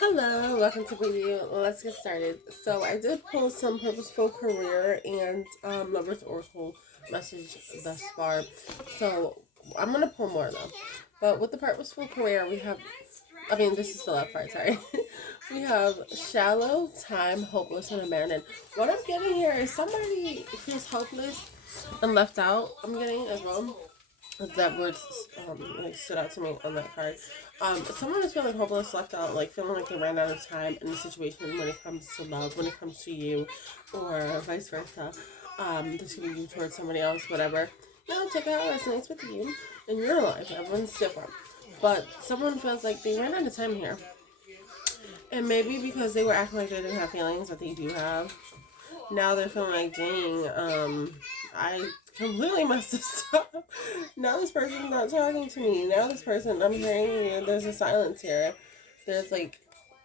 Hello, welcome to briyview. Let's get started. So I did pull some purposeful career and lovers oracle message thus far. So I'm gonna pull more though. But with the purposeful career, we have. I mean, this is the left part. Sorry. We have shallow, time, hopeless, and abandoned. What I'm getting here is somebody who's hopeless and left out. I'm getting as well. That word like stood out to me on that card. Someone is feeling hopeless, left out, like feeling like they ran out of time in a situation when it comes to love, when it comes to you, or vice versa. This could be you towards somebody else, whatever. Take it how it resonates with you in your life. Everyone's different, but someone feels like they ran out of time here, and maybe because they were acting like they didn't have feelings that they do have. Now they're feeling like, dang, I completely messed this up. Now this person's not talking to me. Now this person, I'm hearing there's a silence here. There's like,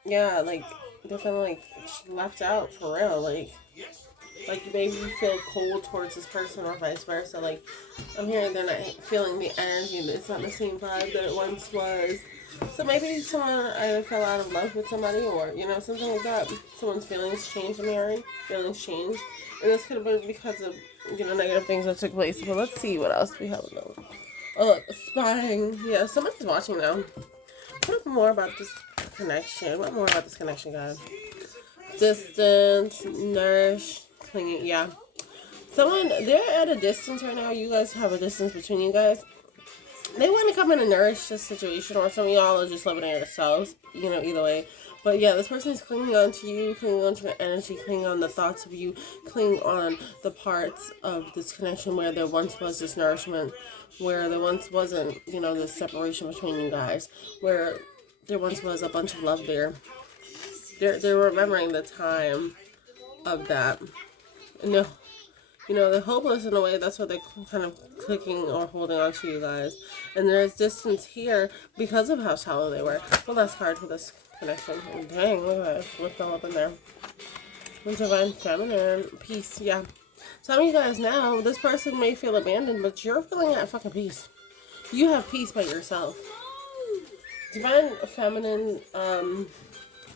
yeah, like they're feeling like left out for real. Like maybe you feel cold towards this person or vice versa. Like I'm hearing they're not feeling the energy. It's not the same vibe that it once was. So maybe someone either fell out of love with somebody or, something like that. Someone's feelings changed, I'm hearing. Feelings changed. And this could have been because of, negative things that took place. But let's see what else we have. Oh, look, spying. Yeah, somebody's watching now. What more about this connection? What more about this connection, guys? Distance, nourish, clinging. Yeah. Someone, they're at a distance right now. You guys have a distance between you guys. They want to come in and nourish this situation, or some of y'all are just living it yourselves, either way. But yeah, this person is clinging on to you, clinging on to your energy, clinging on the thoughts of you, clinging on the parts of this connection where there once was this nourishment, where there once wasn't, this separation between you guys, where there once was a bunch of love there. They're remembering the time of that. No, they're hopeless in a way. That's what they're kind of clicking or holding on to, you guys. And there's distance here because of how shallow they were. Well, that's hard for this connection. Oh, dang, look at that. Flipped all up in there. Divine feminine. Peace, yeah. Some of you guys now, this person may feel abandoned, but you're feeling at fucking peace. You have peace by yourself. Divine feminine, in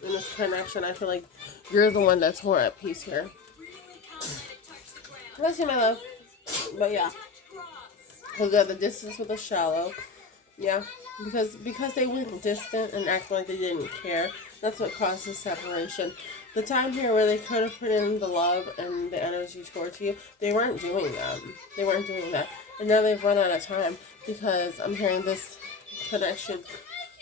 this connection, I feel like you're the one that's more at peace here. Bless you, my love. But yeah, because the distance with the shallow. Yeah, because they went distant and acted like they didn't care. That's what causes separation. The time here where they could have put in the love and the energy towards you, they weren't doing that. They weren't doing that, and now they've run out of time because I'm hearing this connection,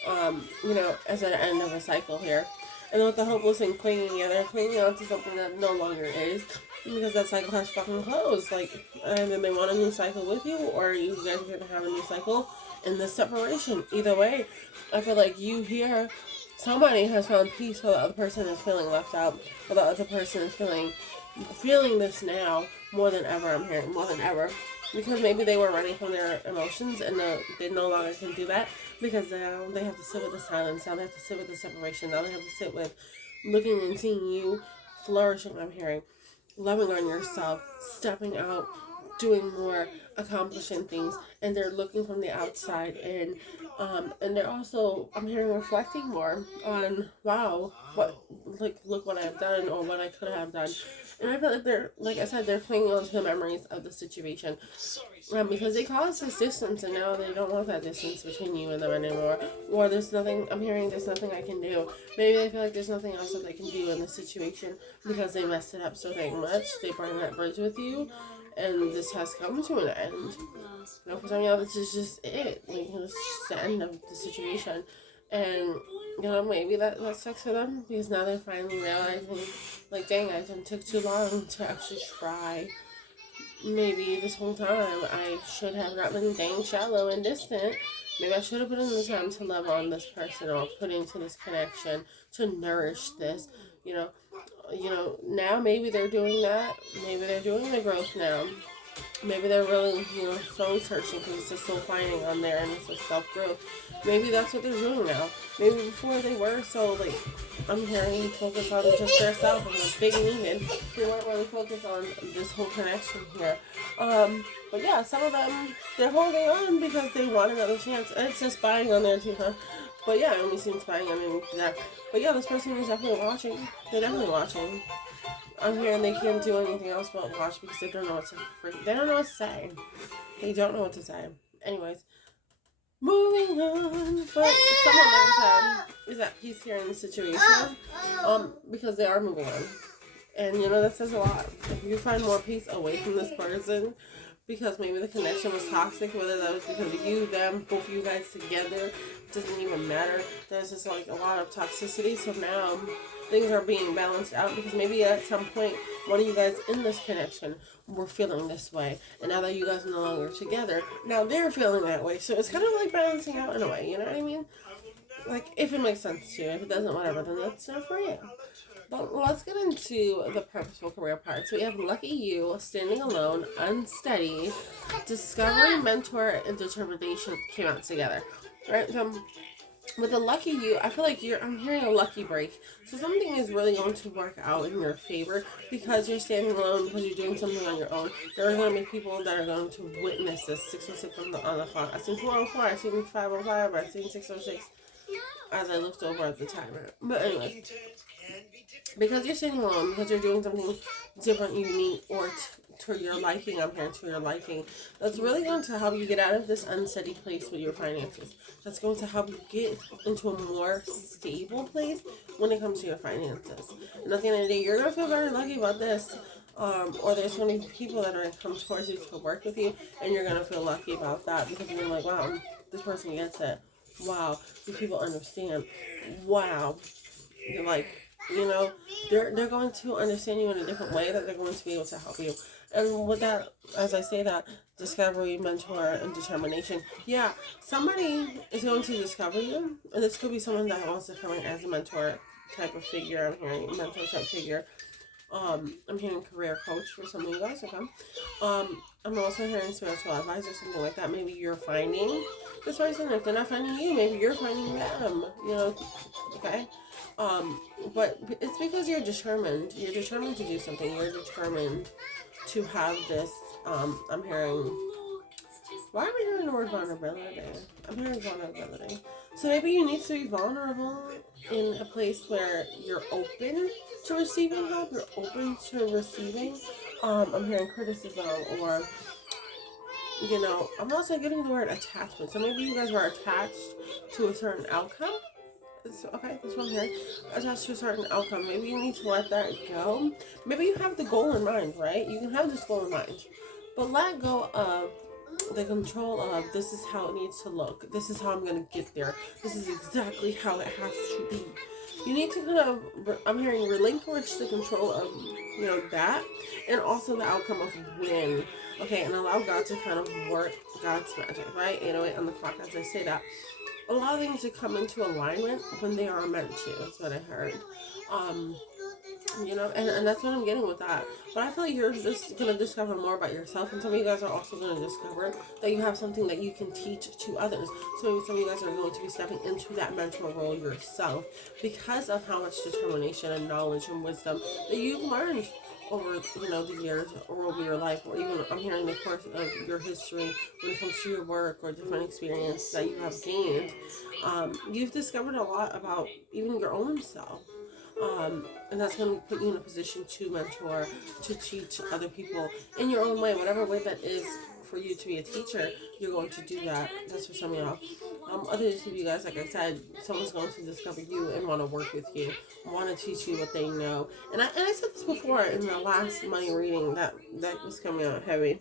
as an end of a cycle here. And with the hopeless and clinging, yeah, they're clinging on to something that no longer is. Because that cycle has fucking closed. Like, either they want a new cycle with you, or you guys are going to have a new cycle in this separation. Either way, I feel like you here, somebody has found peace while the other person is feeling left out. While the other person is feeling this now more than ever, I'm hearing, more than ever. Because maybe they were running from their emotions and they no longer can do that because now they have to sit with the silence. Now they have to sit with the separation. Now they have to sit with looking and seeing you flourishing, I'm hearing. Loving on yourself, stepping out, doing more, accomplishing things, and they're looking from the outside in. And they're also, I'm hearing, reflecting more on, wow, look what I've done or what I could have done. And I feel like they're, like I said, they're clinging on to the memories of the situation. Because they caused this distance and now they don't want that distance between you and them anymore. Or there's nothing, I'm hearing there's nothing I can do. Maybe they feel like there's nothing else that they can do in this situation because they messed it up so dang much. They burned that bridge with you and this has come to an end. For some of y'all, this is just it. It's just the end of the situation. And, maybe that sucks for them because now they're finally realizing, like, dang, I took too long to actually try. Maybe this whole time I should have not been dang shallow and distant. Maybe I should have put in the time to love on this person or put into this connection to nourish this. Now maybe they're doing that. Maybe they're doing the growth now. Maybe they're really, soul searching because it's a soul finding on there and it's a self growth. Maybe that's what they're doing now. Maybe before they were so, like, I'm hearing focus on just their self and what's big and needed. They weren't really focused on this whole connection here. But yeah, some of them, they're holding on because they want another chance. And it's just spying on there too, huh? But yeah, it only seems spying. I mean, yeah. But yeah, this person is definitely watching. They're definitely watching. I'm here and they can't do anything else but watch because they don't know what to they don't know what to say. They don't know what to say. Anyways, moving on. But someone, like I said, is at peace here in the situation. Because they are moving on. And you know, that says a lot. If you find more peace away from this person, because maybe the connection was toxic, whether that was because of you, them, both of you guys together, doesn't even matter. There's just like a lot of toxicity. So now things are being balanced out because maybe at some point one of you guys in this connection were feeling this way, and now that you guys are no longer together, now they're feeling that way. So it's kind of like balancing out in a way, you know what I mean? Like, if it makes sense to you. If it doesn't, whatever, then that's not for you. But let's get into the purposeful career part. So we have lucky you, standing alone, unsteady, discovery, mentor, and determination came out together. Right? So with the lucky you, I feel like I'm hearing a lucky break. So something is really going to work out in your favor because you're standing alone, because you're doing something on your own. There are going to be people that are going to witness this. 6:06 on the clock. I seen 4:04, I seen 5:05, I seen 6:06 as I looked over at the timer. But anyway, because you're sitting alone, because you're doing something different, unique, or to your liking, I'm hearing to your liking, that's really going to help you get out of this unsteady place with your finances. That's going to help you get into a more stable place when it comes to your finances. And at the end of the day, you're going to feel very lucky about this. Or there's so many people that are going to come towards you to work with you, and you're going to feel lucky about that because you're like, wow, this person gets it. Wow, these people understand. Wow. You're like, you know, they're going to understand you in a different way, that they're going to be able to help you. And with that, as I say that, discovery, mentor, and determination, yeah, somebody is going to discover you, and this could be someone that wants to come in as a mentor type of figure. I'm hearing mentor type figure. I'm hearing career coach for some of you guys, okay? I'm also hearing spiritual advisor, something like that. Maybe you're finding this person. If they're not finding you, maybe you're finding them, you know, okay? But it's because you're determined. You're determined to do something. You're determined to have this, I'm hearing, why am I hearing the word vulnerability? I'm hearing vulnerability. So maybe you need to be vulnerable in a place where you're open to receiving help, you're open to receiving, I'm hearing criticism, or, you know, I'm also getting the word attachment. So maybe you guys were attached to a certain outcome. Okay, that's what I'm hearing. Attached to a certain outcome. Maybe you need to let that go. Maybe you have the goal in mind, right? You can have this goal in mind. But let go of the control of, this is how it needs to look. This is how I'm going to get there. This is exactly how it has to be. You need to kind of, I'm hearing, relinquish the control of, you know, that, and also the outcome of when. Okay, and allow God to kind of work God's magic, right? You know, on the clock as I say that. Allow things to come into alignment when they are meant to. That's what I heard. You know, and that's what I'm getting with that. But I feel like you're just going to discover more about yourself, and some of you guys are also going to discover that you have something that you can teach to others. So maybe some of you guys are going to be stepping into that mentor role yourself because of how much determination and knowledge and wisdom that you've learned over, you know, the years, or over your life, or even I'm hearing the course of your history when it comes to your work or different experiences that you have gained. You've discovered a lot about even your own self. And that's going to put you in a position to mentor, to teach other people in your own way, whatever way that is for you to be a teacher. You're going to do that. That's for some of y'all. Others of you guys, like I said, someone's going to discover you and want to work with you, want to teach you what they know. And I said this before in the last money reading that was coming out heavy.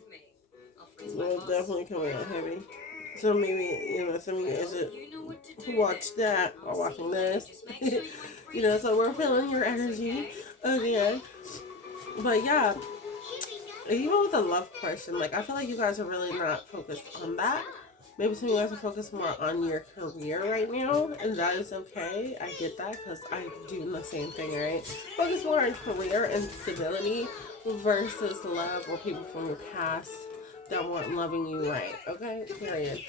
Well, definitely coming out heavy. So maybe, you know, some of you guys who watched that are watching this. You know, so we're feeling your energy. Okay. But yeah, even with the love question, like, I feel like you guys are really not focused on that. Maybe some of you guys are focused more on your career right now, and that is okay. I get that, because I do the same thing, right? Focus more on career and stability versus love or people from your past that weren't loving you right. Okay? Period.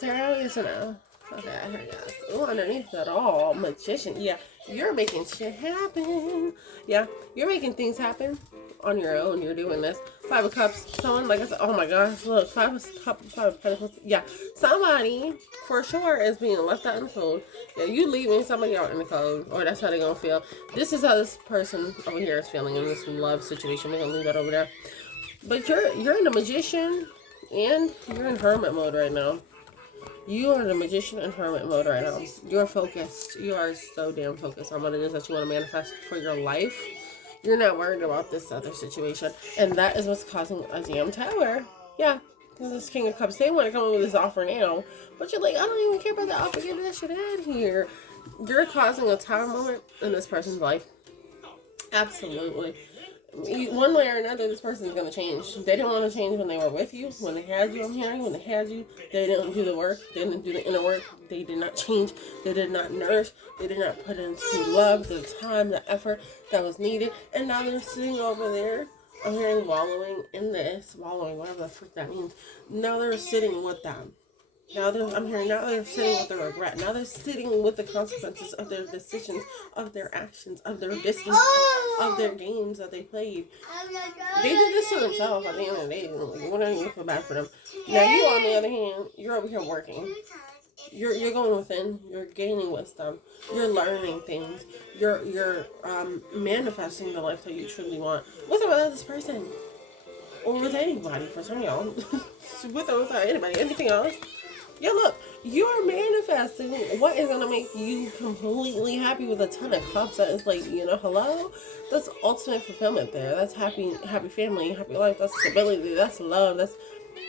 Tarot, yes or no? Okay, I heard yes. Oh, underneath that all, magician. Yeah, you're making shit happen. Yeah, you're making things happen. on your own. You're doing this. Five of Cups. Someone, like I said, oh my gosh, look, Five of Pentacles. Yeah, somebody for sure is being left out in the cold. Yeah, you leaving somebody out in the cold, or that's how they're gonna feel. This is how this person over here is feeling in this love situation. We're gonna leave that over there. But you're in the Magician and you're in Hermit mode right now. You are the Magician and Hermit mode right now. You're focused. You are so damn focused on what it is that you want to manifest for your life. You're not worried about this other situation. And that is what's causing a damn tower. Yeah. This King of Cups, they want to come in with this offer now. But you're like, I don't even care about the offer. Get that shit out of here. You're causing a tower moment in this person's life. Absolutely. One way or another, this person is going to change. They didn't want to change when they were with you. When they had you, I'm hearing, when they had you, they didn't do the work. They didn't do the inner work. They did not change. They did not nourish. They did not put into love, the time, the effort that was needed. And now they're sitting over there. I'm hearing wallowing in this. Wallowing, whatever the frick that means. Now they're sitting with them. Now they're sitting with the regret. Now they're sitting with the consequences of their decisions, of their actions, of their distance, of their games that they played. They did this to themselves at the end of the day. What are you feel bad for them? Now you, on the other hand, you're over here working. You're going within. You're gaining wisdom. You're learning things. You're manifesting the life that you truly want. With or without this person, or with anybody. For some of y'all, with or without anybody, anything else. Yeah, look, you're manifesting what is going to make you completely happy with a ton of cups. That is like, hello? That's ultimate fulfillment there. That's happy family, happy life. That's stability. That's love.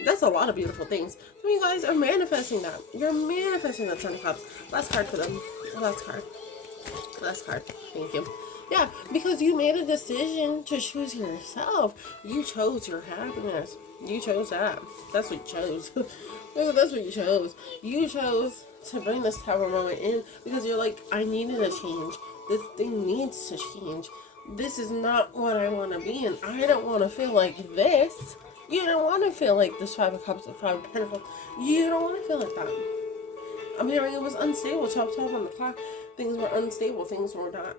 That's a lot of beautiful things. So you guys are manifesting that. You're manifesting that ton of cups. Last card for them. Last card. Thank you. Yeah, because you made a decision to choose yourself. You chose your happiness. You chose that. That's what you chose. That's what you chose. You chose to bring this tower moment in because you're like, I needed a change. This thing needs to change. This is not what I want to be in. I don't want to feel like this. You don't want to feel like this Five of Cups and Five of Pentacles. You don't want to feel like that. I'm hearing it was unstable. 12 on the clock. Things were unstable. Things were not,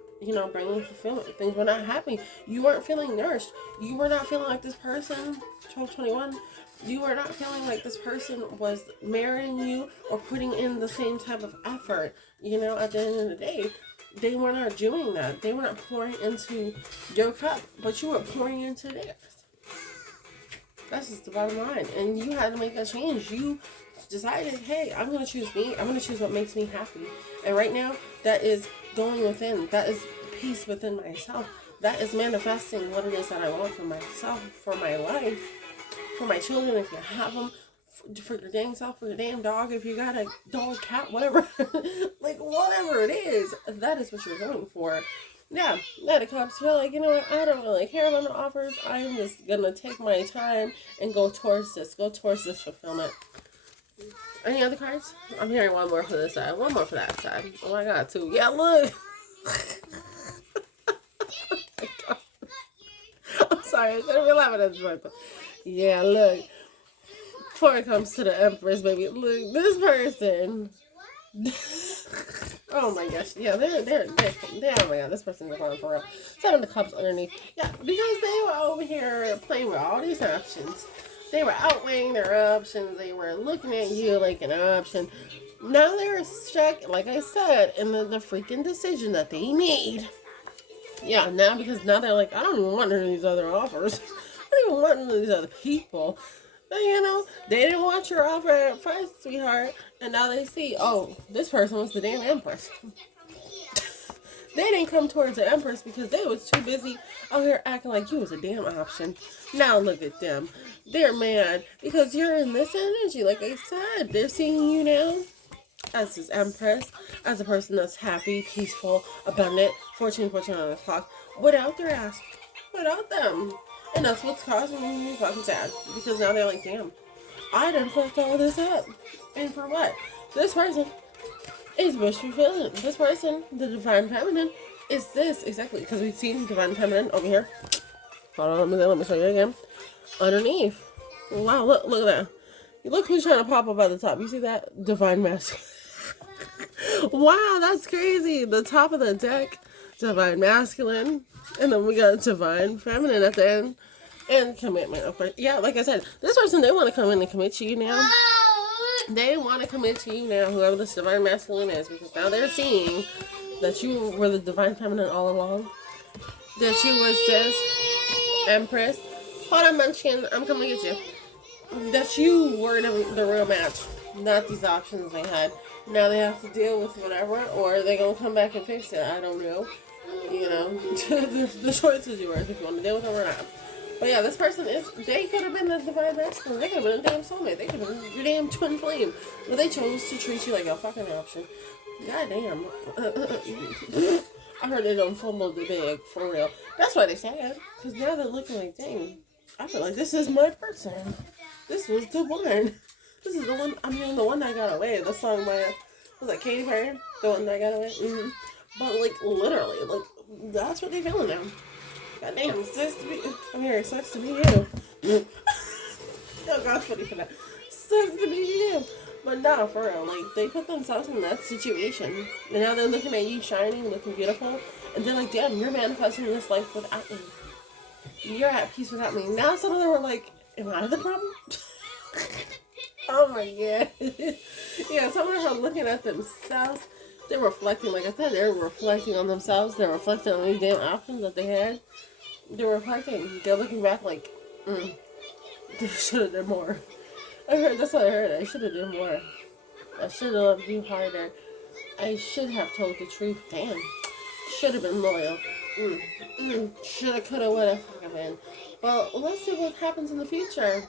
bringing fulfillment. Things were not happy. You weren't feeling nourished. You were not feeling like this person, 1221, you were not feeling like this person was marrying you or putting in the same type of effort. At the end of the day, they were not doing that. They were not pouring into your cup, but you were pouring into theirs. That's just the bottom line. And you had to make a change. You decided, hey, I'm going to choose me. I'm going to choose what makes me happy. And right now, that is going within. That is peace within myself. That is manifesting what it is that I want for myself, for my life, for my children, if you have them, for your dang self, for your damn dog, if you got a dog, cat, whatever. Like, whatever it is, that is what you're going for. Yeah, Knight of Cups, you're like, you know what, I don't really care about the offers. I'm just going to take my time and go towards this fulfillment. Any other cards? I'm hearing one more for this side, one more for that side. Oh my God, two. Yeah, look. I'm sorry, I shouldn't be laughing at this point. Yeah, look. Before it comes to the Empress, baby, look, this person. Oh my gosh, yeah, they're oh my God, this person is going for real. 7 of Cups underneath. Yeah, because they were over here playing with all these options. They were outweighing their options. They were looking at you like an option. Now they're stuck, like I said, in the freaking decision that they made. Yeah, now they're like, I don't even want none of these other offers. I don't even want none of these other people. But, they didn't want your offer at first, sweetheart. And now they see, oh, this person was the damn Empress. They didn't come towards the Empress because they was too busy out here acting like you was a damn option. Now look at them. They're mad because you're in this energy. Like I said, they're seeing you now as this Empress, as a person that's happy, peaceful, abundant, 14 on the clock, without their ass, without them. And that's what's causing me fucking sad. Because now they're like, damn, I done fucked all this up. And for what? This person is wish fulfillment. This person, the Divine Feminine, is this. Exactly. Because we've seen Divine Feminine over here. Hold on, let me show you again. Underneath. Wow, look at that. Look who's trying to pop up at the top. You see that? Divine Masculine. Wow, that's crazy. The top of the deck. divine masculine, and then we got divine feminine at the end, and commitment, of course. Yeah, like I said, this person, they want to come in and commit to you now. They want to commit to you now, whoever this divine masculine is, because now they're seeing that you were the divine feminine all along. That you was just Empress. Hold on, Munchkin. I'm coming to get you. That you were the real match, not these options they had. Now they have to deal with whatever, or they're going to come back and fix it. I don't know. You know, the choice is yours if you want to deal with it or not. But yeah, this person they could have been the divine masculine. They could have been a damn soulmate. They could have been your damn twin flame. But they chose to treat you like a fucking option. God damn. I heard they don't fumble the bag, for real. That's why they sad. Because now they're looking like, dang, I feel like this is my person. This was the one. This is the one, I mean, the one that got away. The song by, was that Katy Perry? The one that got away? Mm-hmm. But, like, literally, like, that's what they feeling now. God damn, sis to be, I'm here, sucks to be you. Oh, God's funny for that. Sucks to be you. But no, for real, like, they put themselves in that situation. And now they're looking at you shining, looking beautiful. And they're like, damn, you're manifesting this life without me. You're at peace without me. Now some of them are like, am I the problem? Oh my god. Yeah, some of them are looking at themselves. They're reflecting, like I said, they're reflecting on themselves. They're reflecting on these damn options that they had. They're reflecting. They're looking back like, they should have done more. That's what I heard. I should have done more. I should have loved you harder. I should have told the truth. Damn. Should have been loyal. Shoulda, coulda, woulda, fucking been. Well, let's see what happens in the future.